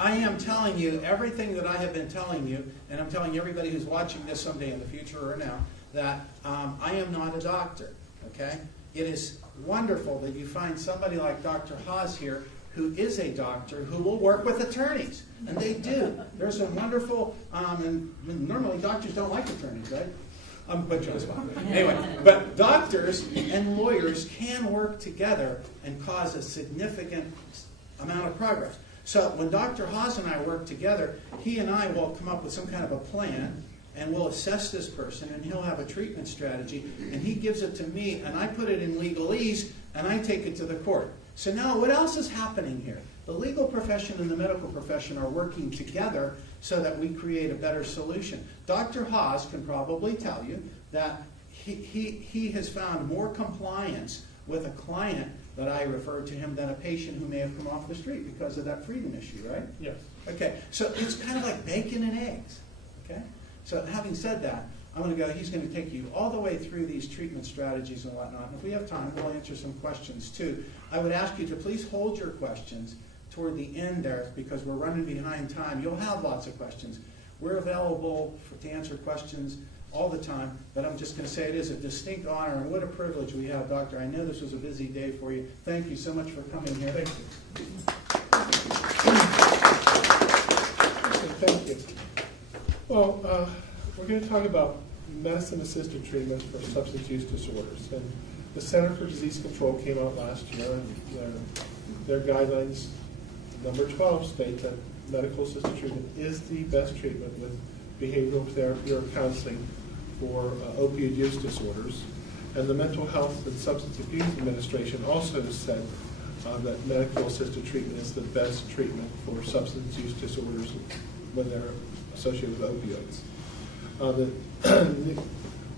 I am telling you everything that I have been telling you, and I'm telling everybody who's watching this someday in the future or now, that I am not a doctor, okay? It is wonderful that you find somebody like Dr. Haas here who is a doctor who will work with attorneys, and they do. There's a wonderful, and normally doctors don't like attorneys, right? But Joe's fine. Anyway, but doctors and lawyers can work together and cause a significant amount of progress. So when Dr. Haas and I work together, he and I will come up with some kind of a plan, and we'll assess this person, and he'll have a treatment strategy, and he gives it to me, and I put it in legalese, and I take it to the court. So now what else is happening here? The legal profession and the medical profession are working together so that we create a better solution. Dr. Haas can probably tell you that he has found more compliance with a client that I referred to him than a patient who may have come off the street because of that freedom issue, right? Yes. Okay, so it's kind of like bacon and eggs, okay? So having said that, he's going to take you all the way through these treatment strategies and whatnot. And if we have time, we'll answer some questions too. I would ask you to please hold your questions toward the end there because we're running behind time. You'll have lots of questions. We're available to answer questions all the time, but I'm just going to say it is a distinct honor and what a privilege we have, Doctor. I know this was a busy day for you. Thank you so much for coming here. Thank you. Thank you. Well, we're going to talk about medicine-assisted treatment for substance use disorders. And the Center for Disease Control came out last year, and their guidelines, number 12, state that medical-assisted treatment is the best treatment with behavioral therapy or counseling for opioid use disorders. And the Mental Health and Substance Abuse Administration also has said that medical-assisted treatment is the best treatment for substance use disorders when they're associated with opioids.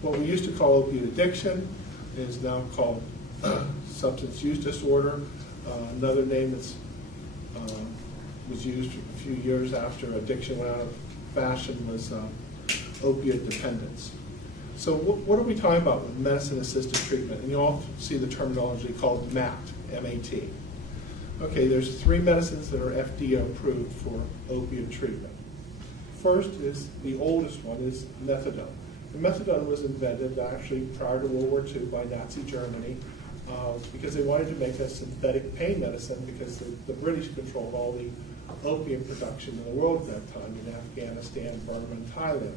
What we used to call opioid addiction is now called substance use disorder. Another name that's was used a few years after addiction went out of fashion was opioid dependence. So what are we talking about with medicine-assisted treatment? And you all see the terminology called MAT, M-A-T. Okay, there's 3 medicines that are FDA approved for opioid treatment. First is, the oldest one is methadone. And methadone was invented actually prior to World War II by Nazi Germany because they wanted to make a synthetic pain medicine because the British controlled all the opium production in the world at that time in Afghanistan, Burma, and Thailand.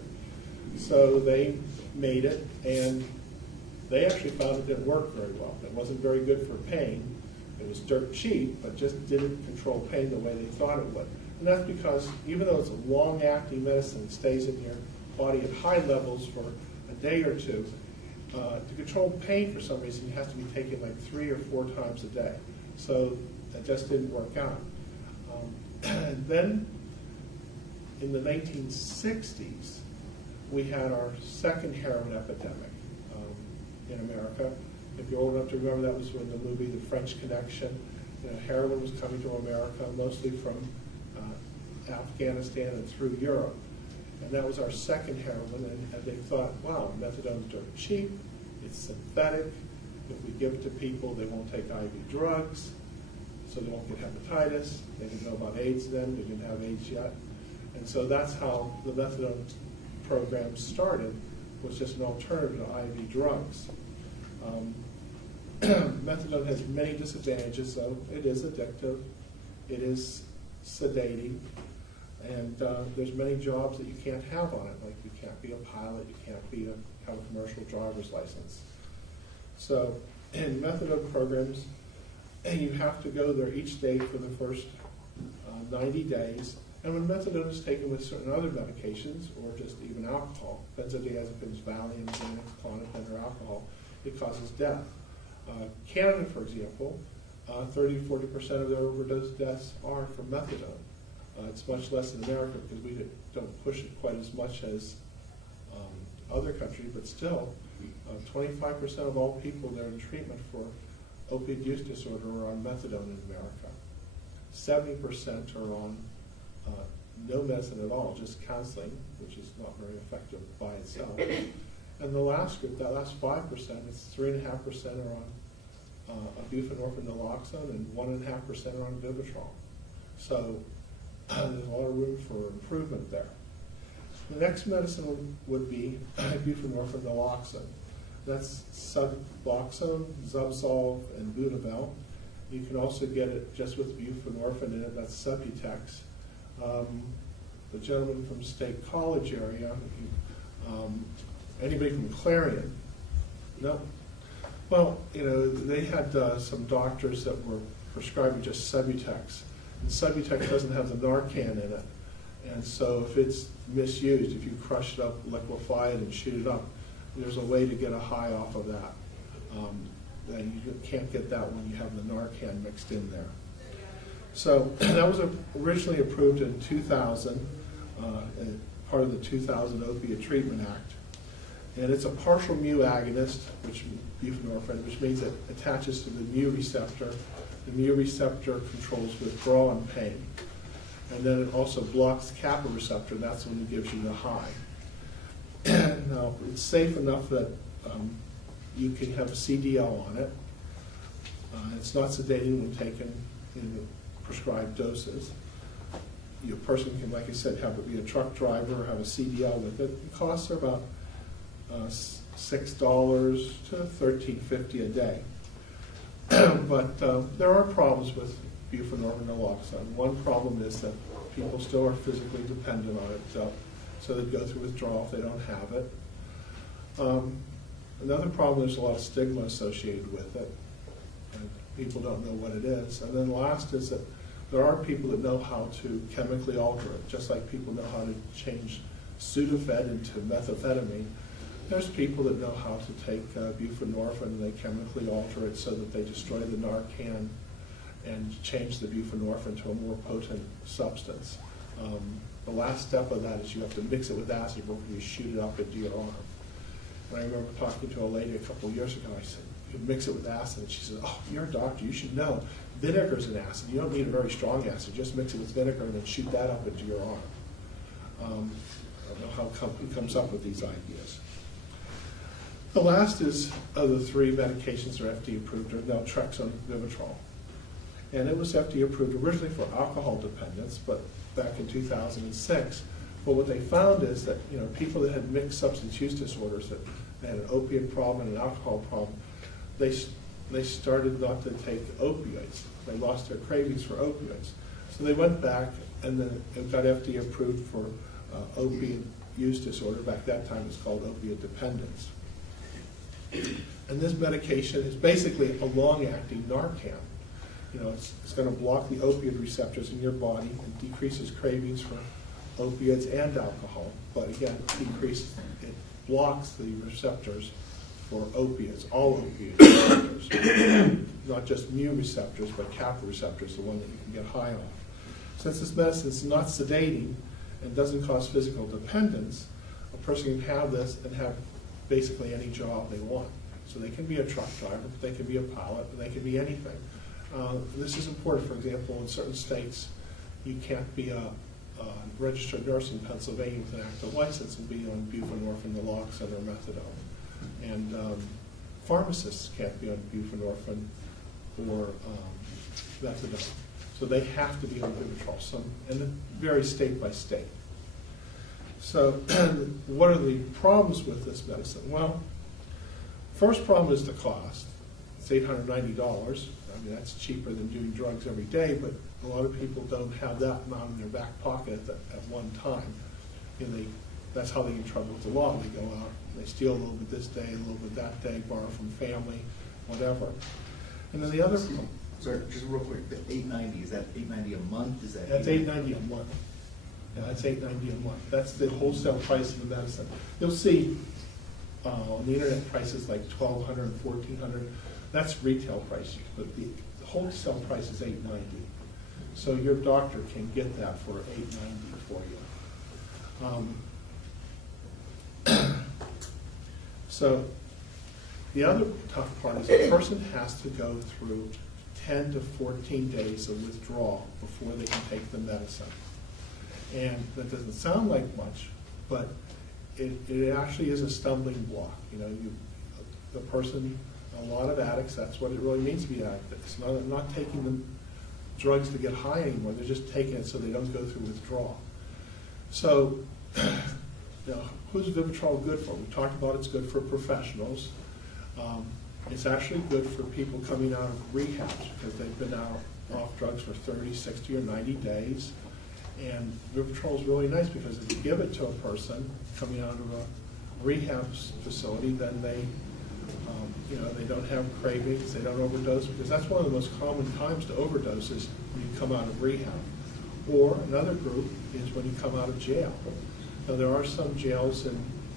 So they made it, and they actually found it didn't work very well. It wasn't very good for pain. It was dirt cheap, but just didn't control pain the way they thought it would. And that's because even though it's a long-acting medicine, it stays in your body at high levels for a day or two. To control pain, for some reason, it has to be taken like 3 or 4 times a day. So that just didn't work out. And then in the 1960s, we had our second heroin epidemic in America. If you're old enough to remember, that was when the movie The French Connection. Heroin was coming to America mostly from Afghanistan and through Europe. And that was our second heroin, and they thought, wow, methadone's dirt cheap, it's synthetic. If we give it to people, they won't take IV drugs, so they won't get hepatitis. They didn't know about AIDS then, they didn't have AIDS yet. And so that's how the methadone program started, was just an alternative to IV drugs. Methadone has many disadvantages, though. It is addictive, it is sedating, and there's many jobs that you can't have on it, like you can't be a pilot, you can't have a commercial driver's license. So in methadone programs, you have to go there each day for the first 90 days. And when methadone is taken with certain other medications, or just even alcohol, benzodiazepines, Valium, Xanax, Klonopin, or alcohol, it causes death. Canada, for example, 30 to 40% of their overdose deaths are from methadone. It's much less in America because we don't push it quite as much as other countries, but still, 25% of all people that are in treatment for opioid use disorder are on methadone in America. 70% are on no medicine at all, just counseling, which is not very effective by itself. And the last group, that last 5%, it's 3.5% are on buprenorphine naloxone, and 1.5% are on Vivitrol. So There's a lot of room for improvement there. The next medicine would be buprenorphine naloxone. That's Suboxone, Zubsolv, and Butabel. You can also get it just with buprenorphine in it, that's Subutex. The gentleman from State College area, anybody from Clarion? No? Well, they had some doctors that were prescribing just Subutex. And Subutex doesn't have the Narcan in it. And so if it's misused, if you crush it up, liquefy it, and shoot it up, there's a way to get a high off of that. And you can't get that when you have the Narcan mixed in there. So that was originally approved in 2000, part of the 2000 Opiate Treatment Act. And it's a partial mu agonist, buprenorphine, which means it attaches to the mu receptor. The mu receptor controls withdrawal and pain. And then it also blocks the kappa receptor, and that's when it gives you the high. Now, it's safe enough that you can have a CDL on it. It's not sedating when taken in the prescribed doses. A person can, like I said, be a truck driver or have a CDL with it. The costs are about $6 to $13.50 a day. But there are problems with buprenorphine naloxone. One problem is that people still are physically dependent on it, so they go through withdrawal if they don't have it. Another problem, there's a lot of stigma associated with it, and people don't know what it is. And then last is that there are people that know how to chemically alter it, just like people know how to change Sudafed into methamphetamine. There's people that know how to take buprenorphine and they chemically alter it so that they destroy the Narcan and change the buprenorphine to a more potent substance. The last step of that is you have to mix it with acid before you shoot it up into your arm. And I remember talking to a lady a couple of years ago. I said, you mix it with acid. And she said, oh, you're a doctor. You should know. Vinegar's an acid. You don't need a very strong acid. Just mix it with vinegar and then shoot that up into your arm. I don't know how he comes up with these ideas. The last is of the three medications that are FDA approved are naltrexone, Vivitrol. And it was FDA approved originally for alcohol dependence, but back in 2006. But what they found is that people that had mixed substance use disorders, that they had an opiate problem and an alcohol problem, they started not to take opioids. They lost their cravings for opioids. So they went back and then it got FDA approved for opiate use disorder. Back that time it's called opiate dependence. And this medication is basically a long-acting Narcan. It's going to block the opioid receptors in your body and decreases cravings for opiates and alcohol. But again, it blocks the receptors for opiates, all opiate receptors, not just mu receptors, but kappa receptors, the one that you can get high off. Since this medicine is not sedating and doesn't cause physical dependence, a person can have this and have basically any job they want. So they can be a truck driver, they can be a pilot, they can be anything. This is important. For example, in certain states, you can't be a registered nurse in Pennsylvania with an active license and be on buprenorphine, naloxone, or methadone. And pharmacists can't be on buprenorphine or methadone. So they have to be on Vivitrol, and it varies state by state. So what are the problems with this medicine? Well, first problem is the cost. It's $890. I mean, that's cheaper than doing drugs every day, but a lot of people don't have that amount in their back pocket at one time. That's how they get in trouble with the law. They go out, they steal a little bit this day, a little bit that day, borrow from family, whatever. And then the other... Sorry, just real quick, the $890, is that $890 a month? That's $890 a month. Yeah, that's $890 a month. That's the wholesale price of the medicine. You'll see on the internet prices like $1,200 and $1,400. That's retail price, but the wholesale price is $890. So your doctor can get that for $890 for you. So the other tough part is a person has to go through 10 to 14 days of withdrawal before they can take the medicine. And that doesn't sound like much, but it actually is a stumbling block. A lot of addicts, that's what it really means to be an addict. It's not taking drugs to get high anymore. They're just taking it so they don't go through withdrawal. So, who's Vivitrol good for? We talked about it's good for professionals. It's actually good for people coming out of rehabs because they've been off drugs for 30, 60, or 90 days. And Vivitrol is really nice because if you give it to a person coming out of a rehab facility, then they don't have cravings, they don't overdose, because that's one of the most common times to overdose is when you come out of rehab. Or another group is when you come out of jail. Now there are some jails,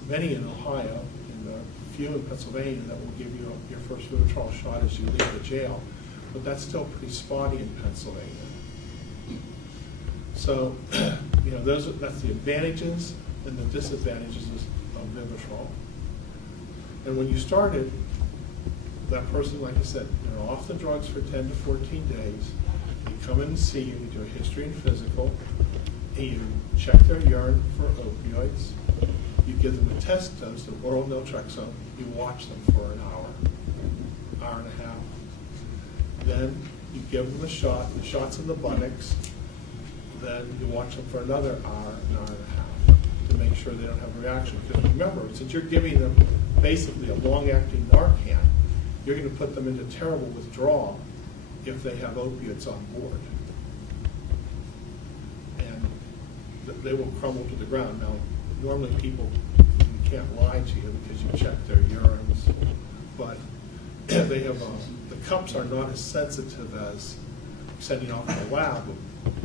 many in Ohio, and a few in Pennsylvania, that will give you your first Vivitrol shot as you leave the jail, but that's still pretty spotty in Pennsylvania. So, that's the advantages and the disadvantages of Vivitrol. And when you started, that person, like I said, they're off the drugs for 10 to 14 days. They come in and see you, you do a history and physical, and you check their urine for opioids. You give them a test dose of oral naltrexone. You watch them for an hour, hour and a half. Then you give them a shot. The shot's in the buttocks. Then you watch them for another hour, an hour and a half to make sure they don't have a reaction. Because remember, since you're giving them basically a long-acting Narcan, you're going to put them into terrible withdrawal if they have opiates on board. And they will crumble to the ground. Now, normally people can't lie to you because you check their urines, but they have the cups are not as sensitive as sending off to the lab.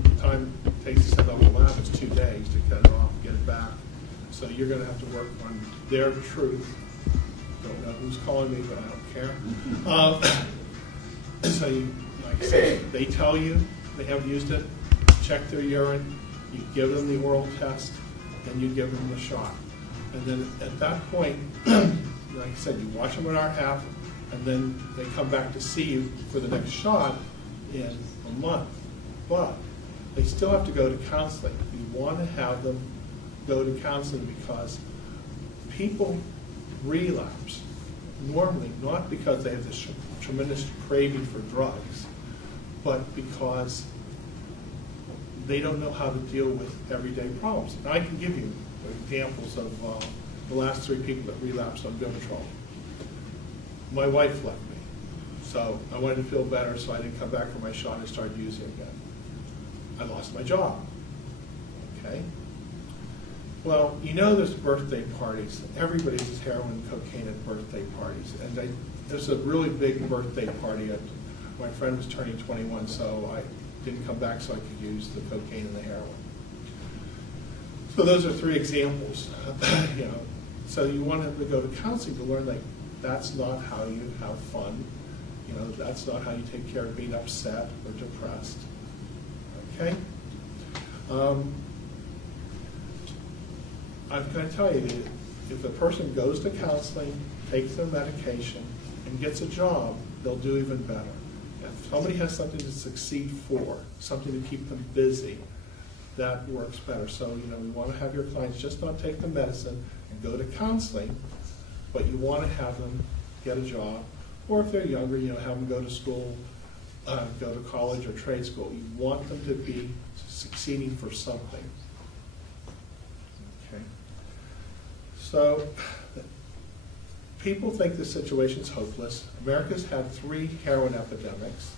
The time it takes to send off to the lab is 2 days to get it off, get it back. So you're going to have to work on their truth. Don't know who's calling me, but I don't care. So like I said, they tell you they haven't used it, check their urine, you give them the oral test, then you give them the shot. And then at that point, like I said, you watch them an hour and a half, and then they come back to see you for the next shot in a month. But they still have to go to counseling. You want to have them go to counseling because people relapse normally not because they have this tremendous craving for drugs, but because they don't know how to deal with everyday problems. And I can give you examples of the last 3 people that relapsed on Vivitrol. My wife left me, so I wanted to feel better, so I didn't come back for my shot and start using again. I lost my job. Okay. Well, there's birthday parties. Everybody uses heroin and cocaine at birthday parties. And there's a really big birthday party. My friend was turning 21, so I didn't come back so I could use the cocaine and the heroin. So those are 3 examples. So you want them to go to counseling to learn that's not how you have fun. That's not how you take care of being upset or depressed. Okay? I've got to tell you that if a person goes to counseling, takes their medication, and gets a job, they'll do even better. If somebody has something to succeed for, something to keep them busy, that works better. So, we want to have your clients just not take the medicine and go to counseling, but you want to have them get a job, or if they're younger, have them go to school, go to college or trade school. You want them to be succeeding for something. Okay. So, people think the situation's hopeless. America's had 3 heroin epidemics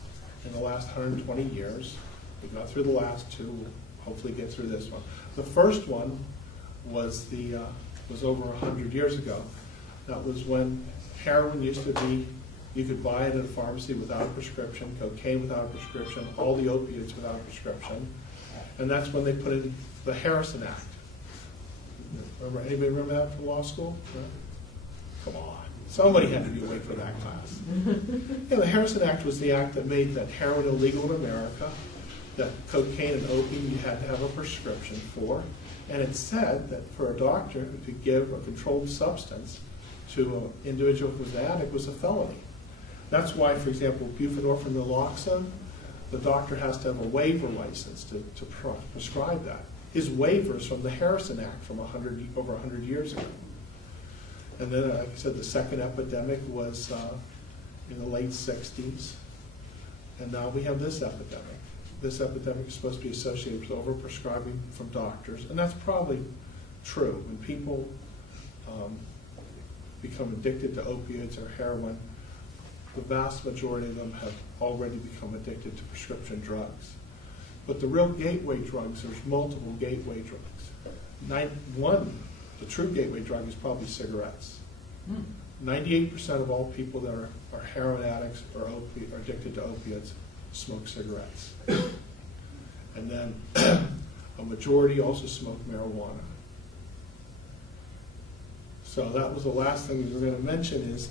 in the last 120 years. We got through the last 2. We'll hopefully get through this one. The first one was over 100 years ago. That was when heroin used to be, you could buy it at a pharmacy without a prescription, cocaine without a prescription, all the opiates without a prescription. And that's when they put in the Harrison Act. Anybody remember that from law school? No? Come on. Somebody had to be awake for that class. The Harrison Act was the act that made that heroin illegal in America, that cocaine and opium you had to have a prescription for. And it said that for a doctor who could give a controlled substance to an individual who was an addict was a felony. That's why, for example, buprenorphine and naloxone, the doctor has to have a waiver license to prescribe that. His waiver's from the Harrison Act from over 100 years ago. And then, like I said, the second epidemic was in the late 60s. And now we have this epidemic. this epidemic is supposed to be associated with overprescribing from doctors, and that's probably true. When people become addicted to opiates or heroin, the vast majority of them have already become addicted to prescription drugs. But the real gateway drugs, there's multiple gateway drugs. The true gateway drug is probably cigarettes. 98% of all people that are heroin addicts or are addicted to opiates smoke cigarettes. And then a majority also smoke marijuana. So that was the last thing we were going to mention is,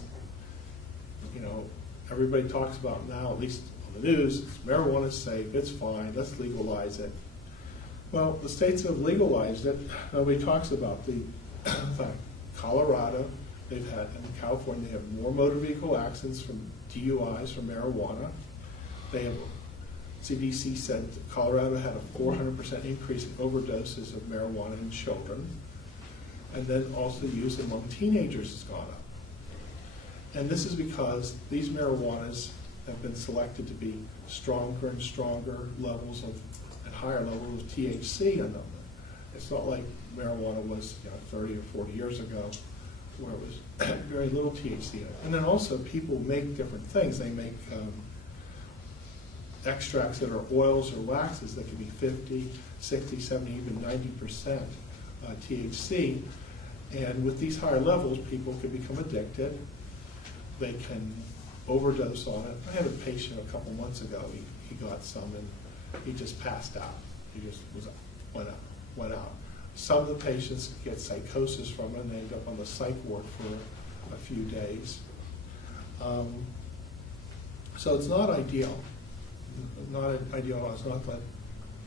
everybody talks about now, at least on the news, marijuana's safe, it's fine, let's legalize it. Well, the states that have legalized it, nobody talks about the fact. Colorado, and California, they have more motor vehicle accidents from DUIs from marijuana. CDC said that Colorado had a 400% increase in overdoses of marijuana in children. And then also use among teenagers has gone up. And this is because these marijuanas have been selected to be stronger and stronger levels of, and higher levels of THC in them. It's not like marijuana was 30 or 40 years ago where it was very little THC in it. And then also people make different things. They make extracts that are oils or waxes that can be 50, 60, 70, even 90% THC. And with these higher levels, people can become addicted. They can overdose on it. I had a patient a couple months ago. He got some and he just passed out. He just went out. Some of the patients get psychosis from it and they end up on the psych ward for a few days. So it's not ideal. Not ideal. It's not that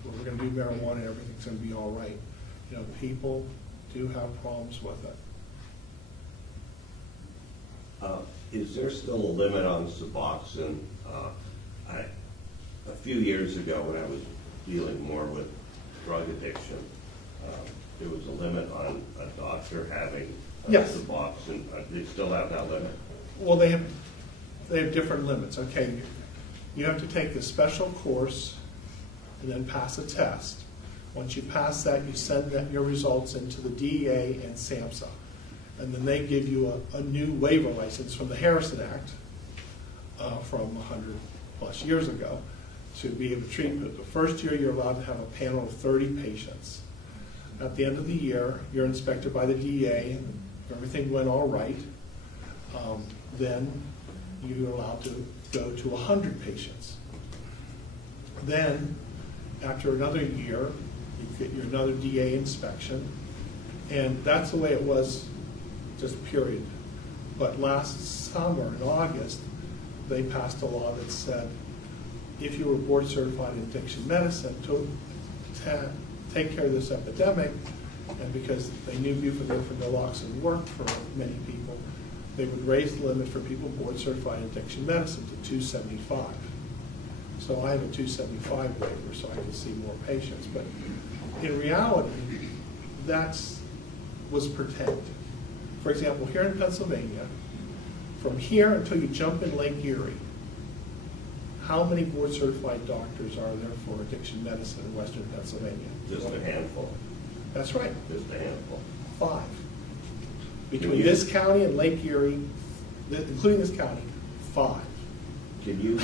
we're going to do marijuana and everything's going to be all right. People do have problems with it. Is there still a limit on Suboxone? A few years ago when I was dealing more with drug addiction, there was a limit on a doctor having Yes. Suboxone. They still have that limit? Well, they have different limits. Okay, you have to take a special course and then pass a test. Once you pass that, you send your results into the DEA and SAMHSA. And then they give you a new waiver license from the Harrison Act from 100 plus years ago to be able to treat it. The first year, you're allowed to have a panel of 30 patients. At the end of the year, you're inspected by the DEA, and if everything went all right, then you're allowed to go to 100 patients. Then, after another year, you get another DA inspection, and that's the way it was, just period. But last summer, in August, they passed a law that said if you were board certified in addiction medicine to take care of this epidemic, and because they knew buprenorphine naloxone worked for many people, they would raise the limit for people board certified in addiction medicine to 275. So I have a 275 waiver, so I can see more patients. But in reality, that was pretend. For example, here in Pennsylvania, from here until you jump in Lake Erie, how many board certified doctors are there for addiction medicine in Western Pennsylvania? Just a handful. That's right. Just a handful. 5. Between this county and Lake Erie, including this county, 5. Can you,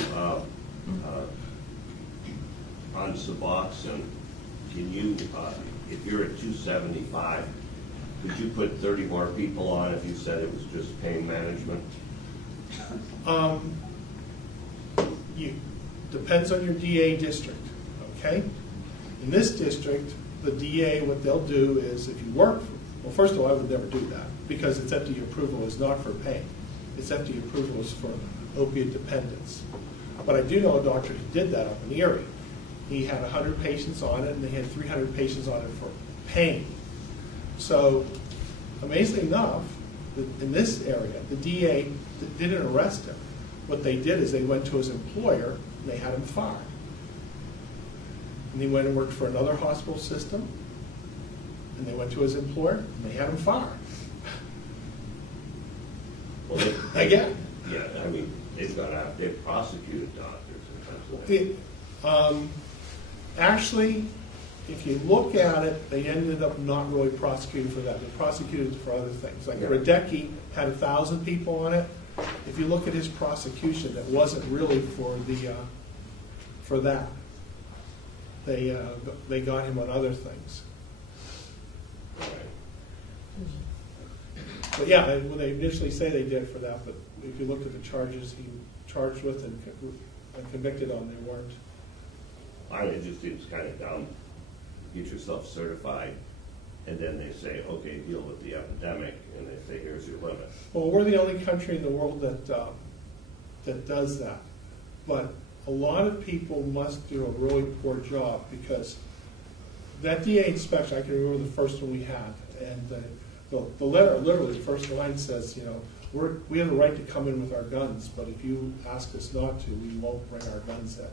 on Suboxone, can you, if you're at 275, could you put 30 more people on if you said it was just pain management? Depends on your DA district, okay? In this district, the DA, what they'll do is if you work, well, first of all, I would never do that because its FDA approval is not for pain. Its FDA approval is for opiate dependence. But I do know a doctor who did that up in Erie. He had 100 patients on it, and they had 300 patients on it for pain. So, amazingly enough, in this area, the DA didn't arrest him. What they did is they went to his employer, and they had him fired. And he went and worked for another hospital system, and they went to his employer, and they had him fired. Well, Again. Yeah, I mean, they've prosecuted doctors in Pennsylvania. Actually, if you look at it, they ended up not really prosecuting for that. They prosecuted for other things. Like Yeah. Radecki had 1,000 people on it. If you look at his prosecution, it wasn't really for that. They got him on other things. But yeah, when they initially say they did it for that, but if you look at the charges he charged with and convicted on, they weren't. It just seems kind of dumb. Get yourself certified, and then they say, okay, deal with the epidemic, and they say, here's your limit. Well, we're the only country in the world that does that. But a lot of people must do a really poor job, because that DA inspection, I can remember the first one we had, and the letter, literally, the first line says, we have the right to come in with our guns, but if you ask us not to, we won't bring our guns in.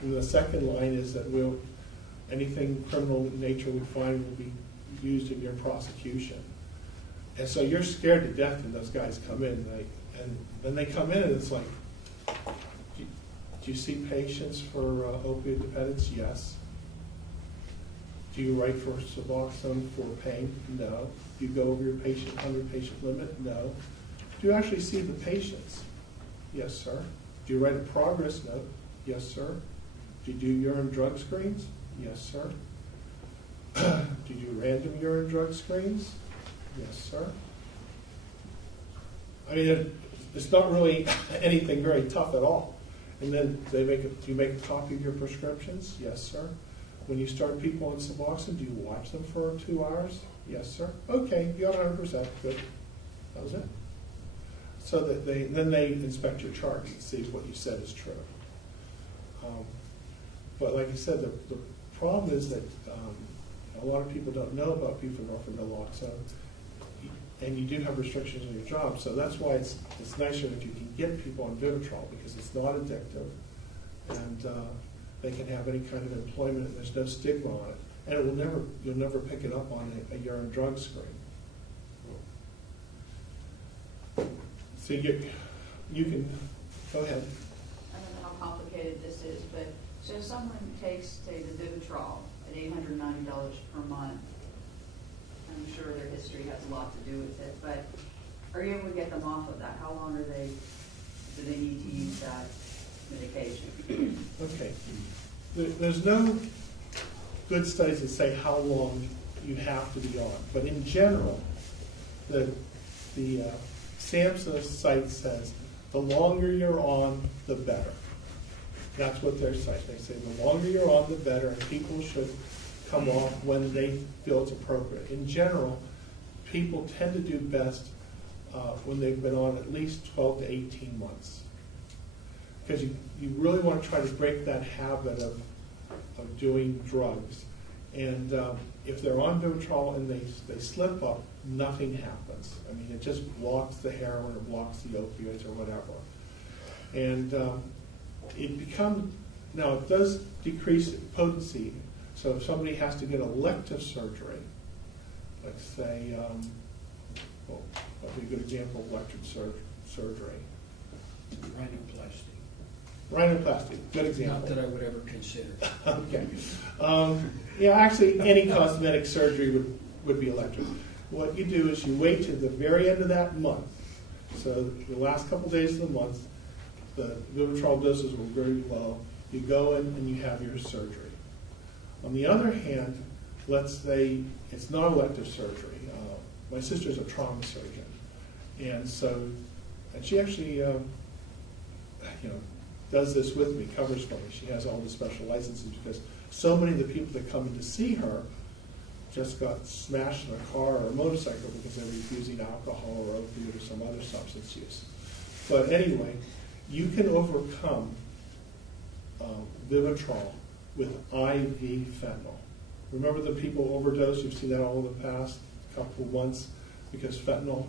And the second line is that anything criminal in nature we find will be used in your prosecution. And so you're scared to death when those guys come in, and then they come in and it's like, do you see patients for opioid dependence? Yes. Do you write for Suboxone for pain? No. Do you go over your 100 patient limit? No. Do you actually see the patients? Yes, sir. Do you write a progress note? Yes, sir. Do you do urine drug screens? Yes, sir. Do you do random urine drug screens? Yes, sir. I mean, it's not really anything very tough at all. And then do you make a copy of your prescriptions? Yes, sir. When you start people on Suboxone, do you watch them for 2 hours? Yes, sir. Okay, you got 100%. Good. That was it. So that then they inspect your charts and see if what you said is true. But like I said, the problem is that a lot of people don't know about buprenorphine naloxone, and you do have restrictions on your job. So that's why it's nicer if you can get people on Vivitrol, because it's not addictive, and they can have any kind of employment, and there's no stigma on it, and you'll never pick it up on a urine drug screen. So you can go ahead. I don't know how complicated this is, but so if someone takes, say, the Vivitrol at $890 per month, I'm sure their history has a lot to do with it, but are you able to get them off of that? How long do they need to use that medication? Okay. There's no good studies that say how long you have to be on, but in general, the SAMHSA site says the longer you're on, the better. That's what their site. They say the longer you're on, the better, and people should come off when they feel it's appropriate. In general, people tend to do best when they've been on at least 12 to 18 months. Because you really want to try to break that habit of doing drugs. And if they're on Vivitrol and they slip up, nothing happens. I mean, it just blocks the heroin or blocks the opioids or whatever. And now it does decrease potency. So if somebody has to get elective surgery, let's say, that'd be a good example of elective surgery. Rhinoplasty, good example. Not that I would ever consider. Okay. Actually, any cosmetic surgery would be elective. What you do is you wait to the very end of that month. So the last couple days of the month, the Vivitrol doses were very low. You go in and you have your surgery. On the other hand, let's say it's not elective surgery. My sister's a trauma surgeon, and she actually, does this with me, covers for me. She has all the special licenses because so many of the people that come in to see her just got smashed in a car or a motorcycle because they were using alcohol or opioid or some other substance use. But anyway, you can overcome Vivitrol with IV fentanyl. Remember the people overdose? You've seen that all in the past couple of months because fentanyl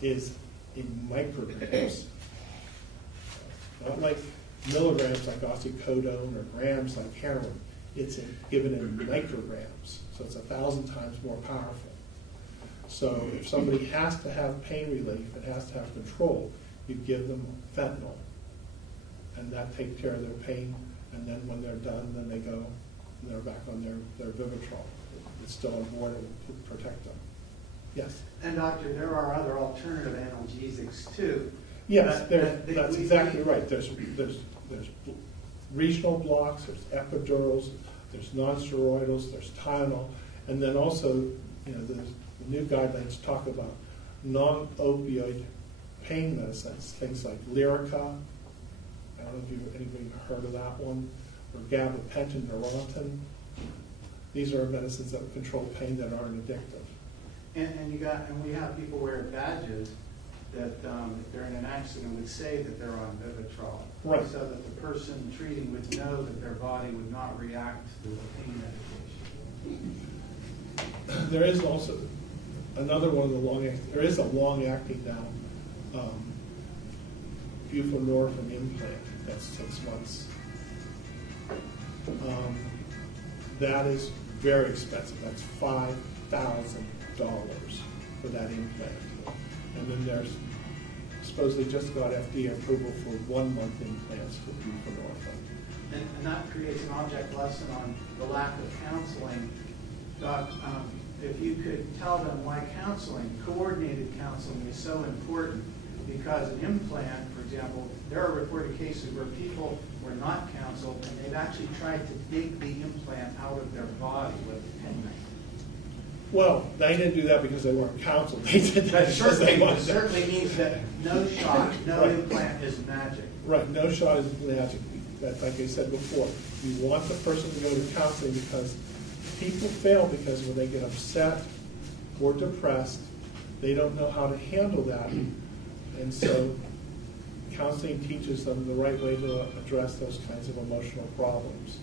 is in micrograms. Not like milligrams like oxycodone or grams like heroin. It's given in micrograms, so it's 1,000 times more powerful. So if somebody has to have pain relief and has to have control, you give them fentanyl, and that takes care of their pain And then when they're done, then they go, and they're back on their Vivitrol. It's still on board to protect them. Yes? And doctor, there are other alternative analgesics too. Yes, That that's we- exactly right. There's regional blocks, there's epidurals, there's nonsteroidals, there's Tylenol, and then also, you know, the new guidelines talk about non-opioid pain medicines, things like Lyrica. I don't know if anybody heard of that one, or gabapentin, Neurontin. These are medicines that control pain that aren't addictive. And we have people wear badges that if they're in an accident would say that they're on Vivitrol. Right. So that the person treating would know that their body would not react to the pain medication. There is also another one of the there is a long-acting now, buprenorphine implant, that's 6 months. That is very expensive, that's $5,000 for that implant. And then there's, supposedly just got FDA approval for 1 month implants for buprenorphine. And that creates an object lesson on the lack of counseling. Doc, if you could tell them why coordinated counseling is so important, because an implant, for example, there are reported cases where people were not counseled and they've actually tried to dig the implant out of their body with a penknife. Well, they didn't do that because they weren't counseled. They did that That because they wanted certainly means that no shot, no Right. implant is magic. Right, no shot is magic. That, like I said before, you want the person to go to counseling because people fail because when they get upset or depressed, they don't know how to handle that. And so counseling teaches them the right way to address those kinds of emotional problems.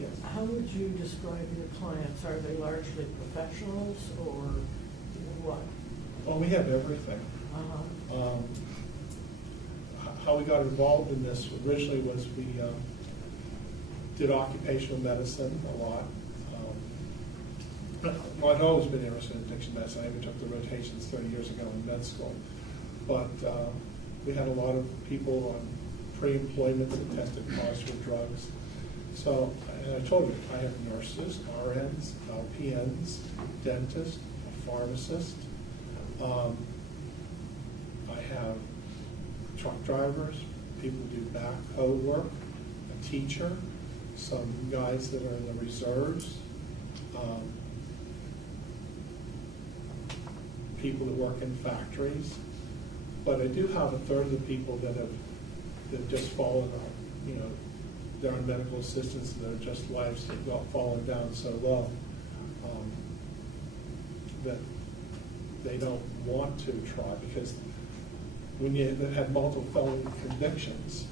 Yes. How would you describe your clients? Are they largely professionals or what? Well, we have everything. Uh-huh. How we got involved in this originally was we did occupational medicine a lot. Well, I'd always been interested in addiction medicine. I even took the rotations 30 years ago in med school. But we had a lot of people on pre-employment that tested positive for drugs. So, and I told you, I have nurses, RNs, LPNs, dentists, a pharmacist. I have truck drivers, people who do backhoe work, a teacher, some guys that are in the reserves, people that work in factories. But I do have a third of the people that have just fallen on, you know, they're on medical assistance, and they're just lives that got fallen down so low that they don't want to try, because when you have multiple felony convictions,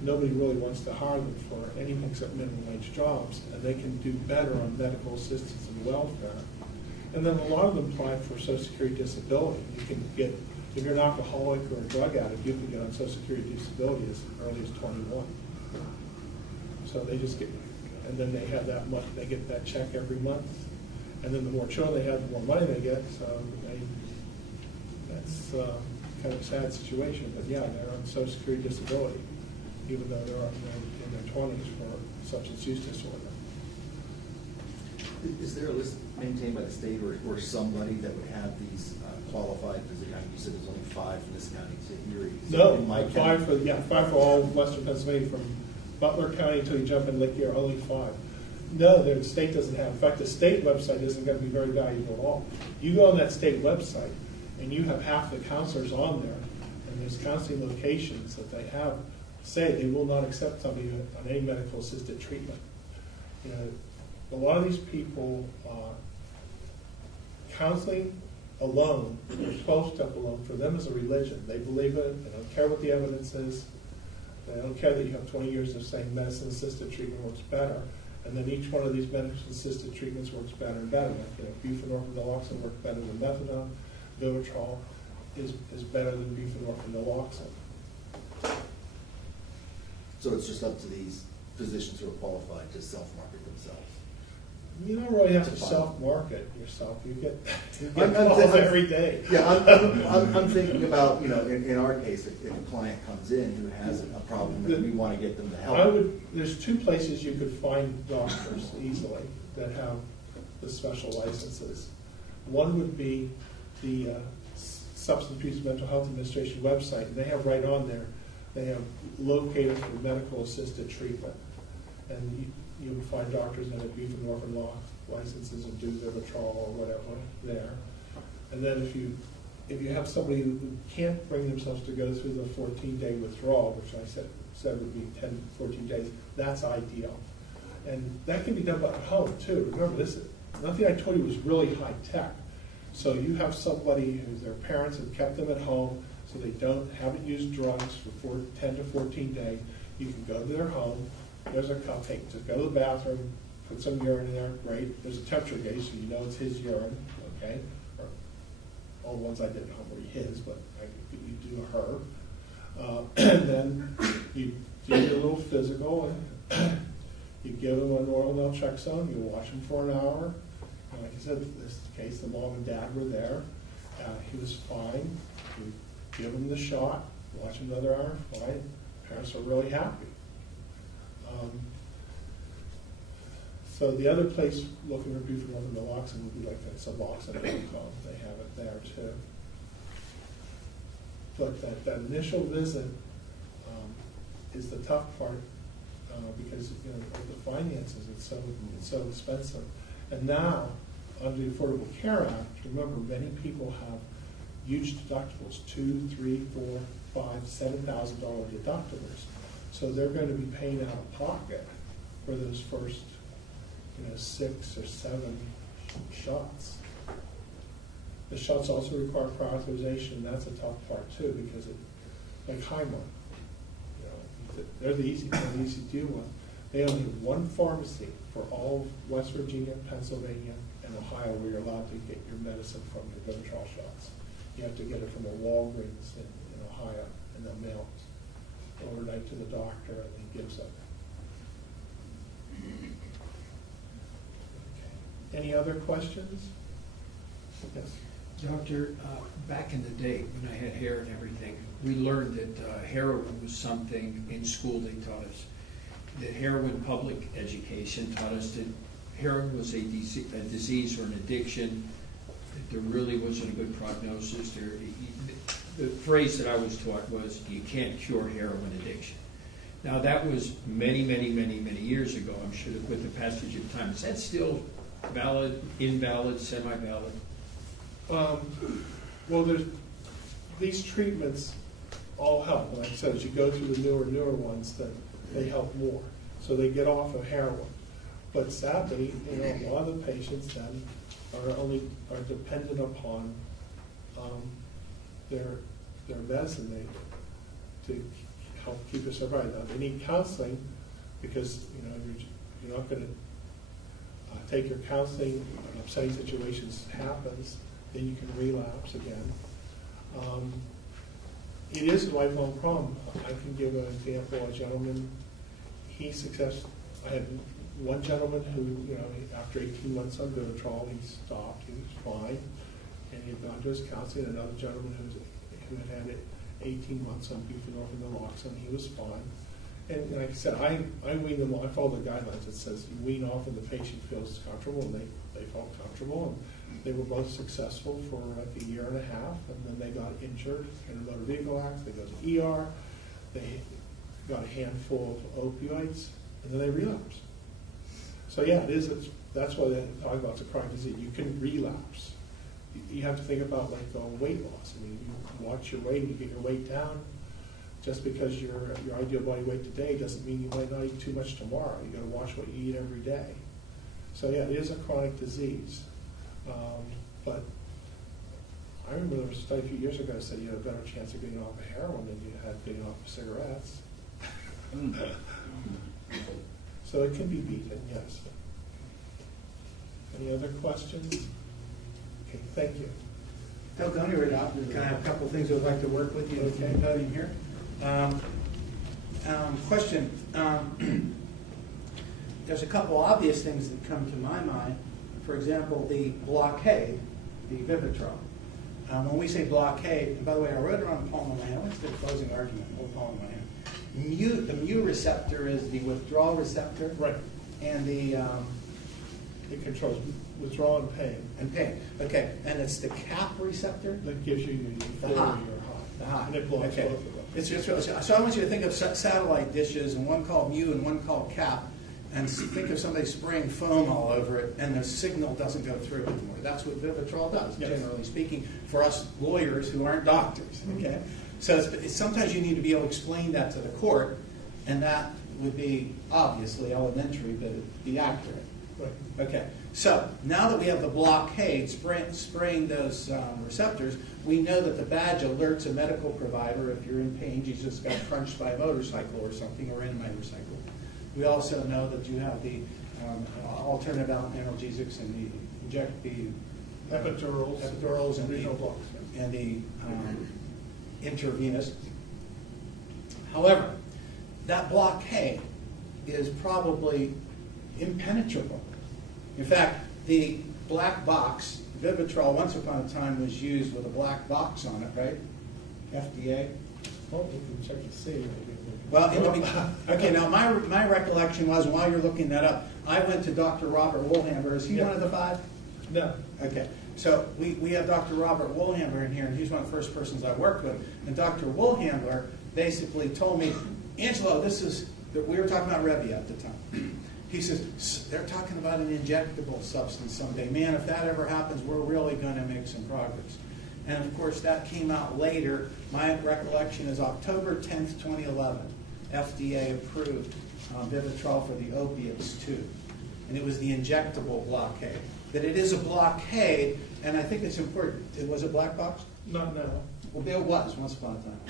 nobody really wants to hire them for anything except minimum wage jobs, and they can do better on medical assistance and welfare. And then a lot of them apply for Social Security disability. You can get, if you're an alcoholic or a drug addict, you can get on Social Security disability as early as 21. So they just get, and then they have that month, they get that check every month. And then the more children they have, the more money they get. So that's kind of a sad situation. But yeah, they're on Social Security disability, even though they're in their 20s for substance use disorder. Is there a list maintained by the state or somebody that would have these qualified positions? You said there's only 5 from this county to Erie. So in my county- five for all of Western Pennsylvania, from Butler County until you jump in Lake Erie, only 5. No, the state doesn't have. In fact, the state website isn't going to be very valuable at all. You go on that state website, and you have half the counselors on there, and there's counseling locations that they have say they will not accept somebody on any medical assisted treatment. You know, a lot of these people, counseling alone, or 12-step alone, for them is a religion. They believe it. They don't care what the evidence is. They don't care that you have 20 years of saying medicine-assisted treatment works better. And then each one of these medicine-assisted treatments works better and better. Like, you know, buprenorphine naloxone works better than methadone. Vivitrol is better than buprenorphine naloxone. So it's just up to these physicians who are qualified to self-market themselves? You don't really have to It's fine. self-market yourself. You get I'm calls thinking- every day. Yeah, I'm thinking about, in our case, if a client comes in who has a problem and we want to get them to help. There's two places you could find doctors easily that have the special licenses. One would be the Substance Abuse and Mental Health Administration website, and they have right on there, they have locators for medical assisted treatment. And you can find doctors that have beef and orphan law licenses and do Vivitrol or whatever there. And then if you have somebody who can't bring themselves to go through the 14-day withdrawal, which I said would be 10, 14 days, that's ideal. And that can be done at home too. Remember, nothing I told you was really high tech. So you have somebody who their parents have kept them at home, so they haven't used drugs for 10 to 14 days. You can go to their home. There's a cup. Hey, just go to the bathroom, put some urine in there. Great. There's a temperature gauge, so you know it's his urine. Okay. Or all the ones I did at home were his, but you do her. And then you do a little physical. And you give him an oral naltrexone. You watch him for an hour. And like I said, in this case, the mom and dad were there. He was fine. You give him the shot. Watch him another hour. Fine. Parents are really happy. So the other place looking for beef and orphan naloxone would be like that Suboxone. They have it there too. But that initial visit is the tough part because of the finances. It's so expensive. And now, under the Affordable Care Act, remember many people have huge deductibles, $2,000, $3,000, $4,000, $5,000, $7,000 deductibles. So they're going to be paying out of pocket for those first 6 or 7 shots. The shots also require prior authorization, and that's a tough part too, because like Highmark, they're the easy to deal with. They only have one pharmacy for all of West Virginia, Pennsylvania, and Ohio where you're allowed to get your medicine from your Vivitrol shots. You have to get it from a Walgreens in Ohio, and they'll mail it overnight to the doctor, and he gives it. Okay. Any other questions? Yes. Doctor, back in the day when I had hair and everything, we learned that heroin was something in school they taught us. That heroin public education taught us that heroin was a disease or an addiction, that there really wasn't a good prognosis. The phrase that I was taught was, you can't cure heroin addiction. Now that was many, many, many, many years ago. I'm sure that with the passage of time, is that still valid, invalid, semi-valid? Well, these treatments all help. Like I said, as you go through the newer ones, that they help more. So they get off of heroin. But sadly, a lot of the patients then are dependent upon their medicine to help keep us surviving. Now, they need counseling because you're not going to take your counseling when upsetting situations happens. Then you can relapse again. It is a lifelong problem. I can give an example. A gentleman, I had one gentleman who, after 18 months on Vivitrol, he stopped. He was fine, and he had gone to his counseling. Another gentleman who had 18 months on beef and orphan naloxone, he was fine. And like I said, I wean them. I follow the guidelines. It says you wean off when the patient feels comfortable, and they felt comfortable. And they were both successful for like a year and a half, and then they got injured in a motor vehicle accident. They go to ER. They got a handful of opioids, and then they relapsed. So yeah, that's why they talk about it's a chronic disease. You can relapse. You have to think about like weight loss. I mean, you watch your weight, you get your weight down. Just because your ideal body weight today doesn't mean you might not eat too much tomorrow. You got to watch what you eat every day. So yeah, it is a chronic disease. But I remember there was a study a few years ago that said you had a better chance of getting off of heroin than you had getting off of cigarettes. So it can be beaten, yes. Any other questions? Okay, thank you. Tell Tony right out. Can I have a couple of things I'd like to work with you Okay. in podium here? Question. there's a couple obvious things that come to my mind. For example, the blockade, the Vivitrol. When we say blockade, and by the way, I wrote it on a poem in my hand. Let's do a closing argument, a little poem in my hand. The mu receptor is the withdrawal receptor. Right. And the It controls withdrawal and pain. and pain. Okay, and it's the cap receptor. That gives you your euphoria, high. your high. The high. And it blocks Okay. both of them. It's just really, so I want you to think of satellite dishes, and one called mu and one called cap, and think of somebody spraying foam all over it, and the signal doesn't go through anymore. That's what Vivitrol does, Yes. generally speaking, for us lawyers who aren't doctors. Okay, so sometimes you need to be able to explain that to the court, and that would be obviously elementary, but it'd be accurate. Right. Okay, so now that we have the blockade spraying those receptors, we know that the badge alerts a medical provider if you're in pain, you just got crunched by a motorcycle or something, or in a motorcycle. We also know that you have the alternative analgesics and the epidurals and renal blocks. the intravenous. However, that blockade is probably impenetrable. In fact, the black box, Vivitrol, once upon a time was used with a black box on it, right? FDA. Well, we can check to see. Well, okay, now my recollection was, while you're looking that up, I went to Dr. Robert Woolhammer. Is he Yeah. one of the five? No. Okay, so we have Dr. Robert Woolhammer in here, and he's one of the first persons I worked with. And Dr. Woolhammer basically told me, Angelo, we were talking about Revy at the time. He says, they're talking about an injectable substance someday. Man, if that ever happens, we're really going to make some progress. And of course, that came out later. My recollection is October 10th, 2011. FDA approved Vivitrol for the opiates too. And it was the injectable blockade. That it is a blockade, and I think it's important. It was a black box? Not now. Well, it was once upon a time.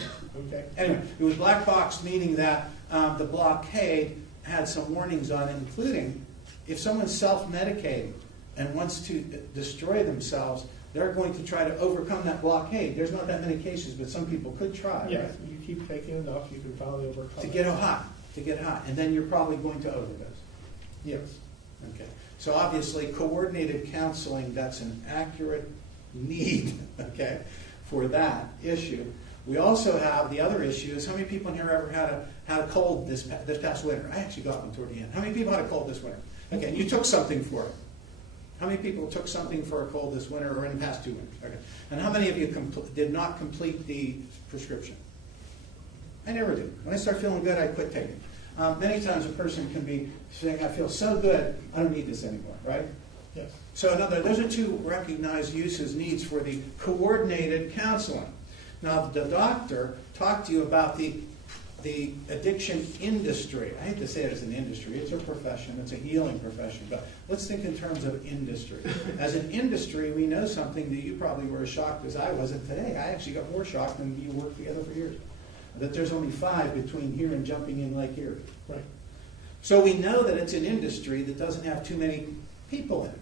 Okay. Anyway, it was black box, meaning that the blockade had some warnings on it, including if someone's self-medicating and wants to destroy themselves, they're going to try to overcome that blockade. There's not that many cases, but some people could try. Yeah, Right? you keep taking enough, you can finally overcome To it. get high, and then you're probably going to overdose. Yes. Okay. So obviously, coordinated counseling, that's an accurate need, okay, for that issue. We also have the other issue is, how many people in here ever had a cold this past winter? I actually got one toward the end. How many people had a cold this winter? Okay, and you took something for it. How many people took something for a cold this winter or in the past 2 winters? Okay. And how many of you did not complete the prescription? I never do. When I start feeling good, I quit taking it. Many times a person can be saying, I feel so good, I don't need this anymore, right? Yes. So those are two recognized needs for the coordinated counseling. Now, the doctor talked to you about the addiction industry. I hate to say it as an industry. It's a profession. It's a healing profession. But let's think in terms of industry. As an industry, we know something that you probably were as shocked as I was. And today, I actually got more shocked than you worked together for years. That there's only 5 between here and jumping in Lake Erie. Right. So we know that it's an industry that doesn't have too many people in it.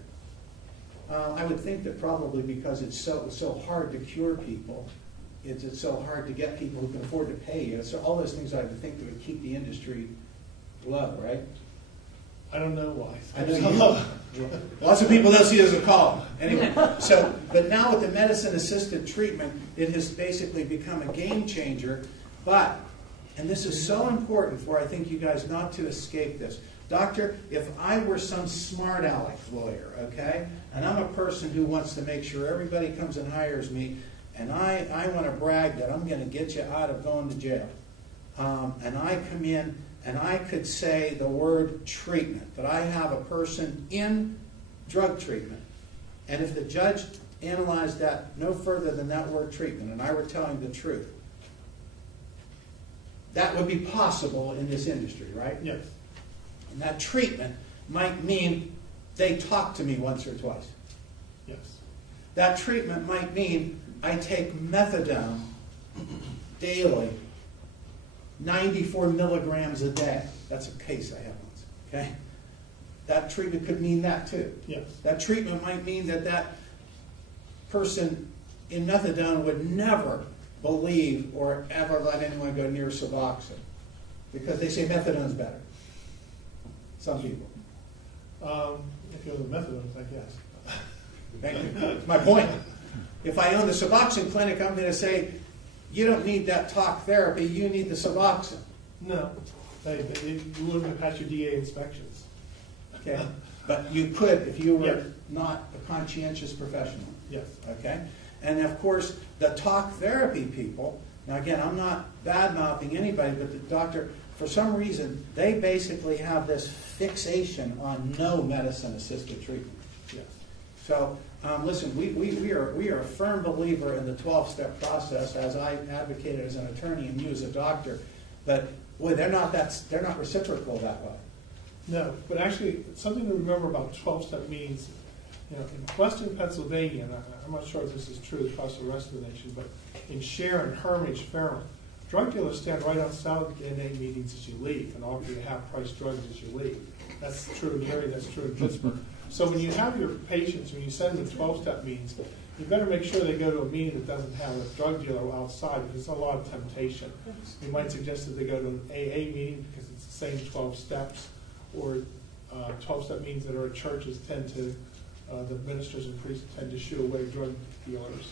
I would think that probably because it's so hard to cure people, it's so hard to get people who can afford to pay you. So all those things I would think that would keep the industry low, right? I don't know why. I know lots of people don't see it as a call. Anyway, but now with the medicine-assisted treatment, it has basically become a game changer. But, and this is so important for, I think, you guys not to escape this. Doctor, if I were some smart aleck lawyer, okay, and I'm a person who wants to make sure everybody comes and hires me, and I want to brag that I'm going to get you out of going to jail, and I come in and I could say the word treatment, that I have a person in drug treatment, and if the judge analyzed that no further than that word treatment, and I were telling the truth, that would be possible in this industry, right? Yes. And that treatment might mean they talk to me once or twice. Yes. That treatment might mean I take methadone daily, 94 milligrams a day. That's a case I have once, okay? That treatment could mean that too. Yes. That treatment might mean that person in methadone would never believe or ever let anyone go near Suboxone because they say methadone's better. Some people. If you're the methadone, I guess. Thank you. That's my point. If I own the Suboxone clinic, I'm going to say, you don't need that talk therapy, you need the Suboxone. No, you wouldn't have passed your DA inspections. Okay? But you could if you were Yeah. not a conscientious professional. Yes. Okay? And of course, the talk therapy people, now again, I'm not bad-mouthing anybody, but the doctor, for some reason, they basically have this fixation on no medicine-assisted treatment. Yes. So, listen, we are a firm believer in the 12-step process, as I advocated as an attorney and you as a doctor. But boy, they're not reciprocal that way. No, but actually, something to remember about 12-step meetings, in Western Pennsylvania, and I'm not sure if this is true across the rest of the nation, but in Sharon, Hermitage, Ferrum, drug dealers stand right outside the NA meetings as you leave and offer you half-price drugs as you leave. That's true in Gary, that's true in Pittsburgh. So when you have your patients, when you send them to 12-step meetings, you better make sure they go to a meeting that doesn't have a drug dealer outside, because there's a lot of temptation. You might suggest that they go to an AA meeting because it's the same 12 steps, or 12-step meetings that are at churches tend to, the ministers and priests tend to shoo away drug dealers.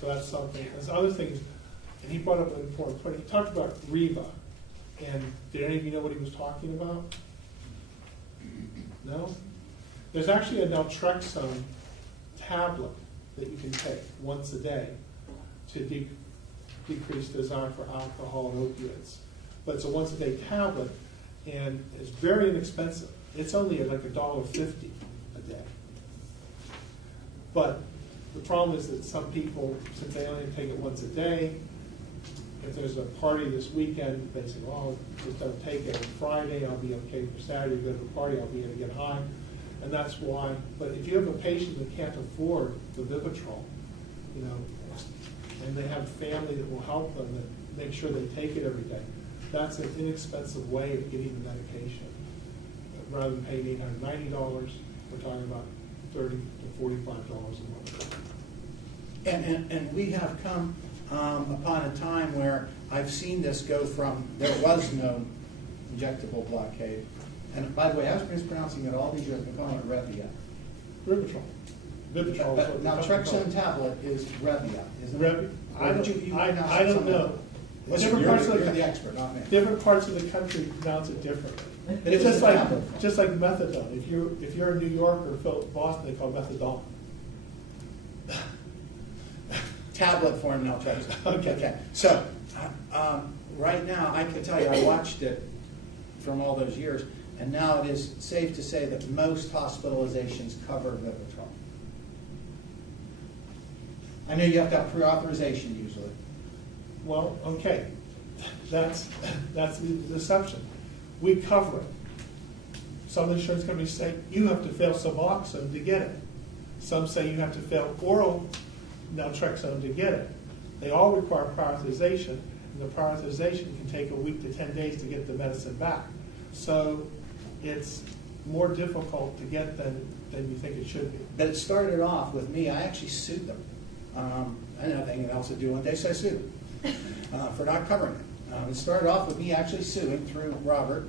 So that's something. There's other things, and he brought up an important point. He talked about Riva, and did any of you know what he was talking about? No? There's actually a naltrexone tablet that you can take once a day to decrease the desire for alcohol and opiates. But it's a once-a-day tablet, and it's very inexpensive. It's only like $1.50 a day. But the problem is that some people, since they only take it once a day, if there's a party this weekend, they say, well, just don't take it on Friday, I'll be okay for Saturday, go to the party, I'll be able to get high. And that's why, but if you have a patient that can't afford the Vivitrol, and they have family that will help them, that make sure they take it every day, that's an inexpensive way of getting the medication. Rather than paying $890, we're talking about $30 to $45 a month. And we have come upon a time where I've seen this go from there was no injectable blockade. And by the way, I was mispronouncing it all these years. I've been calling it Revia. Vivitrol. Vivitrol. But naltrexone tablet is Revia, isn't it? I don't know. Listen, you're the expert, not me. Different parts of the country pronounce it differently. But it It's was just a like tablet. just like methadone. If you're in New York or Boston, they call it methadone. Tablet form naltrexone. Okay. So, right now, I can tell you, I watched it from all those years, and now it is safe to say that most hospitalizations cover Vivitrol. I know you have to have pre-authorization usually. Well, okay, that's the deception. We cover it. Some insurance companies say you have to fail Suboxone to get it. Some say you have to fail oral naltrexone to get it. They all require prior authorization, and the prior authorization can take a week to 10 days to get the medicine back. So it's more difficult to get than you think it should be. But it started off with me, I actually sued them. I didn't have anything else to do one day, so I sued them for not covering it. It started off with me actually suing through Robert,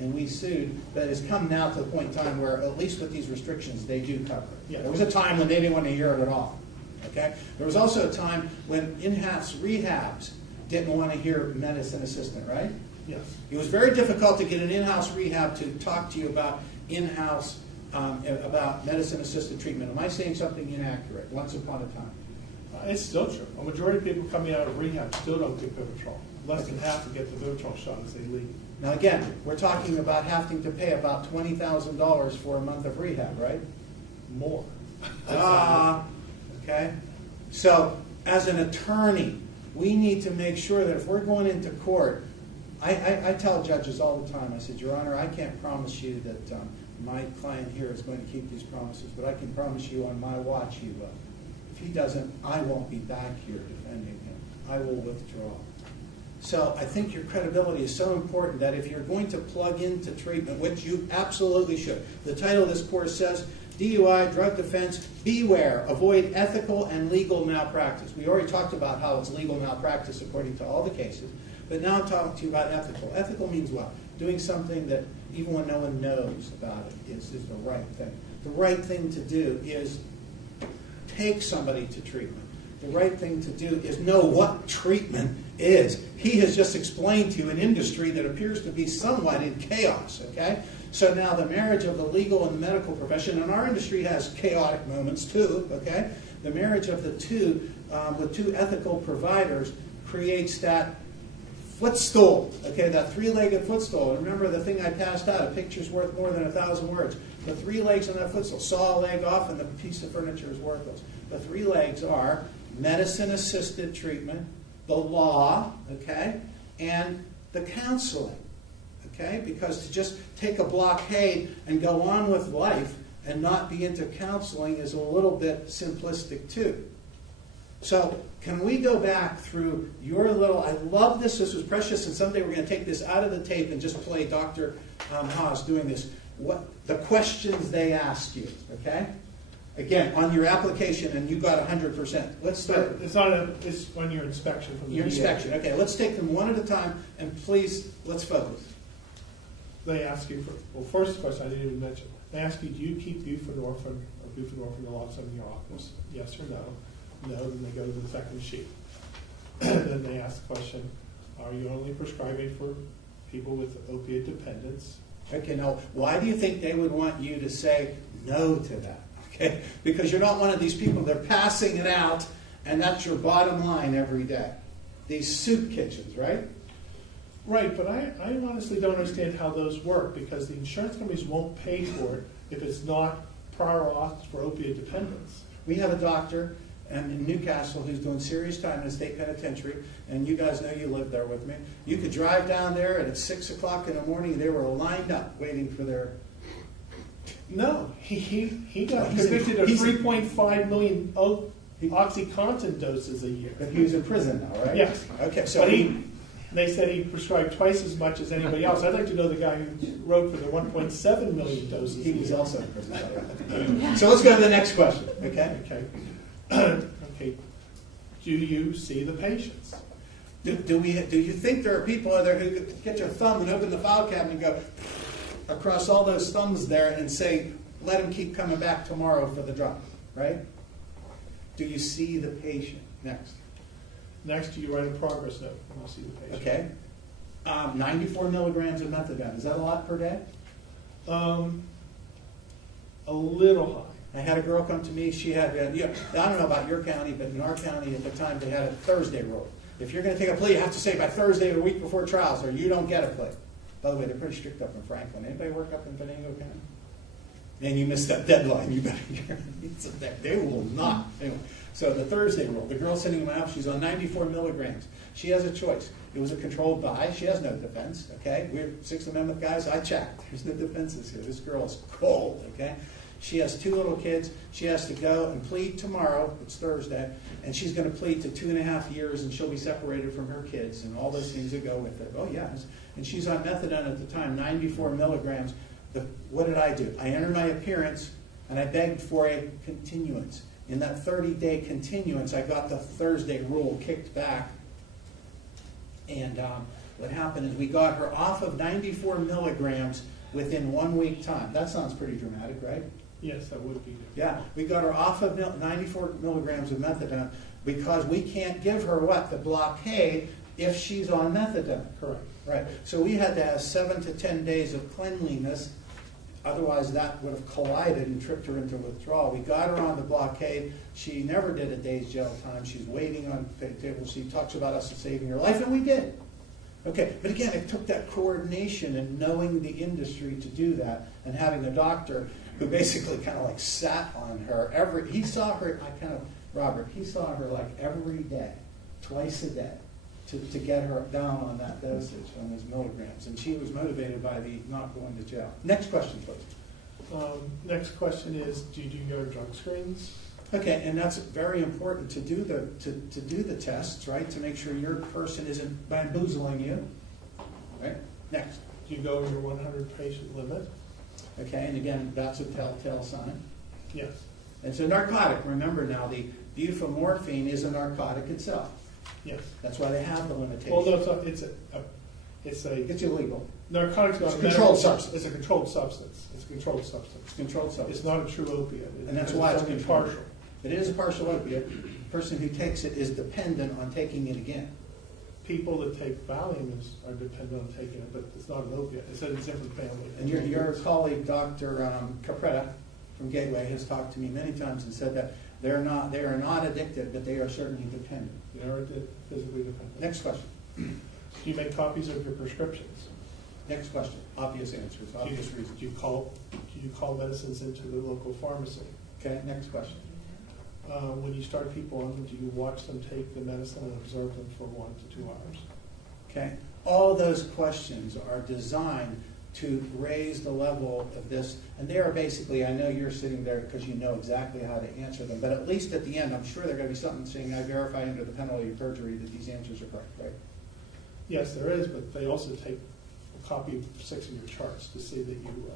and we sued, but it's come now to the point in time where, at least with these restrictions, they do cover it. Yeah. There was a time when they didn't want to hear it at all. Okay? There was also a time when in-house rehabs didn't want to hear medicine assistant, right? Yes. It was very difficult to get an in-house rehab to talk to you about in-house, about medicine-assisted treatment. Am I saying something inaccurate? Once upon a time. It's still true. A majority of people coming out of rehab still don't get Vivitrol. Less than half will get the Vivitrol shot as they leave. Now again, we're talking about having to pay about $20,000 for a month of rehab, right? More. Okay? So, as an attorney, we need to make sure that if we're going into court, I tell judges all the time, I said, Your Honor, I can't promise you that my client here is going to keep these promises, but I can promise you on my watch he will. If he doesn't, I won't be back here defending him. I will withdraw. So I think your credibility is so important that if you're going to plug into treatment, which you absolutely should, the title of this course says, DUI, drug defense, beware, avoid ethical and legal malpractice. We already talked about how it's legal malpractice according to all the cases, but now I'm talking to you about ethical. Ethical means what? Doing something that even when no one knows about it, is the right thing. The right thing to do is take somebody to treatment. The right thing to do is know what treatment is. He has just explained to you an industry that appears to be somewhat in chaos, okay? So now the marriage of the legal and the medical profession, and our industry has chaotic moments too, okay? The marriage of the two, with two ethical providers, creates that footstool, okay, that three-legged footstool. And remember the thing I passed out, a picture's worth more than 1,000 words. The three legs on that footstool, saw a leg off and the piece of furniture is worthless. The three legs are medicine-assisted treatment, the law, okay, and the counseling, okay? Because to just take a blockade and go on with life and not be into counseling is a little bit simplistic too. So can we go back through your little, I love this was precious, and someday we're going to take this out of the tape and just play Dr. Haas doing this. What the questions they asked you, okay? Again, on your application, and you got 100%. Let's start. It's on your inspection from the Your VA. inspection. Okay, let's take them one at a time, and please, let's focus. They ask you for, well, first question I didn't even mention. They ask you, do you keep buprenorphine or buprenorphine naloxone in your office? Yes or no? No, then they go to the second sheet. Then they ask the question, are you only prescribing for people with opiate dependence? Okay, now, why do you think they would want you to say no to that? Okay, because you're not one of these people, they're passing it out, and that's your bottom line every day. These soup kitchens, right? Right, but I honestly don't understand how those work, because the insurance companies won't pay for it if it's not prior auth for opiate dependence. We have a doctor in Newcastle who's doing serious time in a state penitentiary, and you guys know you live there with me. You could drive down there, and at 6 o'clock in the morning, they were lined up waiting for their... No, he got He's convicted of he's 3.5 million OxyContin doses a year. But he was in prison now, right? Yes. Okay, so But they said he prescribed twice as much as anybody else. I'd like to know the guy who wrote for the 1.7 million doses. he was also in prison. So let's go to the next question, okay? Okay. Okay. Do you see the patients? Do you think there are people out there who could get your thumb and open the file cabinet and go across all those thumbs there and say, let him keep coming back tomorrow for the drug, right? Do you see the patient? Next. Next, do you write a progress note when you see the patient? Okay. 94 milligrams of methadone. Is that a lot per day? A little high. I had a girl come to me. She had, I don't know about your county, but in our county at the time, they had a Thursday rule. If you're going to take a plea, you have to say by Thursday or a week before trials, or you don't get a plea. By the way, they're pretty strict up in Franklin. Anybody work up in Venango County? And you missed that deadline. You better they will not. Anyway, so the Thursday rule. The girl sitting in my office, she's on 94 milligrams. She has a choice. It was a controlled buy. She has no defense. Okay, we're Sixth Amendment guys. I checked. There's no defenses here. This girl is cold. Okay. She has 2 little kids. She has to go and plead tomorrow. It's Thursday. And she's going to plead to 2.5 years, and she'll be separated from her kids and all those things that go with it. Oh, yes. And she's on methadone at the time, 94 milligrams. What did I do? I entered my appearance, and I begged for a continuance. In that 30-day continuance, I got the Thursday rule kicked back. And what happened is we got her off of 94 milligrams within 1 week time. That sounds pretty dramatic, right? Yes, that would be good. Yeah, we got her off of 94 milligrams of methadone because we can't give her what? The blockade if she's on methadone. Correct. Right. So we had to have 7 to 10 days of cleanliness. Otherwise, that would have collided and tripped her into withdrawal. We got her on the blockade. She never did a day's jail time. She's waiting on the table. She talks about us saving her life, and we did. Okay, but again, it took that coordination and knowing the industry to do that, and having a doctor who basically kind of like sat on her he saw her like every day, twice a day, to get her down on that dosage, on those milligrams. And she was motivated by the not going to jail. Next question, please. Next question is, do you do your drug screens? Okay, and that's very important to do the tests, right? To make sure your person isn't bamboozling you. Right? Next. Do you go over your 100 patient limit? Okay, and again, that's a telltale sign. Yes. It's a narcotic. Remember now, the buprenorphine is a narcotic itself. Yes. That's why they have the limitation. Although it's It's a, It's illegal. narcotics not It's a a medical controlled substance. substance. It's a controlled substance. It's a controlled substance. It's a controlled substance. It's not a true opiate. And that's why it's only controlled. partial. It is a partial opiate. The person who takes it is dependent on taking it again. People that take Valium are dependent on taking it, but it's not an opiate. It's a different family. And your colleague, Dr. Capretta from Gateway, has talked to me many times and said that they are not addicted, but they are certainly dependent. They are physically dependent. Next question. Do you make copies of your prescriptions? Next question. Obvious answers, obvious reasons. Do you call medicines into the local pharmacy? Okay, next question. When you start people on them, do you watch them take the medicine and observe them for 1 to 2 hours? Okay, all those questions are designed to raise the level of this, and they are basically, I know you're sitting there because you know exactly how to answer them, but at least at the end, I'm sure there's going to be something saying, I verify under the penalty of perjury that these answers are correct, right? Yes, there is, but they also take a copy of 6 of your charts to see that you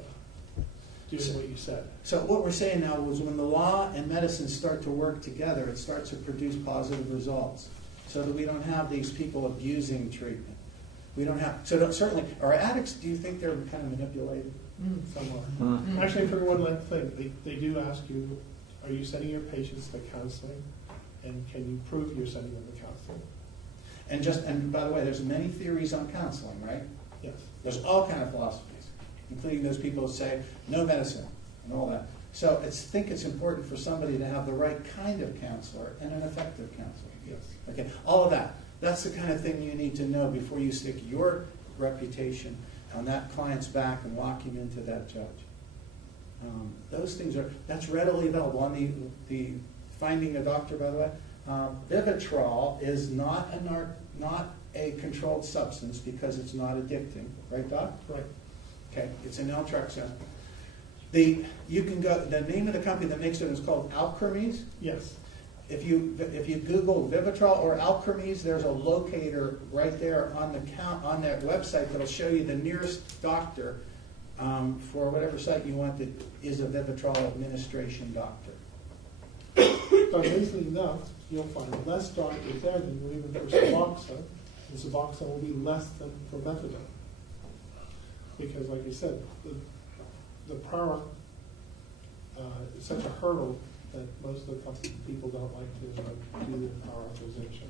do what you said. So what we're saying now is when the law and medicine start to work together, it starts to produce positive results, so that we don't have these people abusing treatment. We don't have, certainly, are addicts, do you think they're kind of manipulated? Somewhat. Actually, for one last thing, they do ask you, are you sending your patients to counseling? And can you prove you're sending them to counseling? And by the way, there's many theories on counseling, right? Yes. There's all kind of philosophies, including those people who say no medicine and all that. So I think it's important for somebody to have the right kind of counselor and an effective counselor. Yes. Okay, all of that. That's the kind of thing you need to know before you stick your reputation on that client's back and lock him into that judge. Those things that's readily available. On the Finding a Doctor, by the way, Vivitrol is not a controlled substance because it's not addicting, right, Doc? Right. Okay, it's an naltrexone. The name of the company that makes it is called Alkermes. Yes. If you Google Vivitrol or Alkermes, there's a locator right there on that website that'll show you the nearest doctor for whatever site you want that is a Vivitrol administration doctor. But amazingly enough, you'll find less doctors there than you even for Suboxone, and Suboxone will be less than for methadone. Because, like you said, the prior is such a hurdle that most of the people don't like to do the power authorization.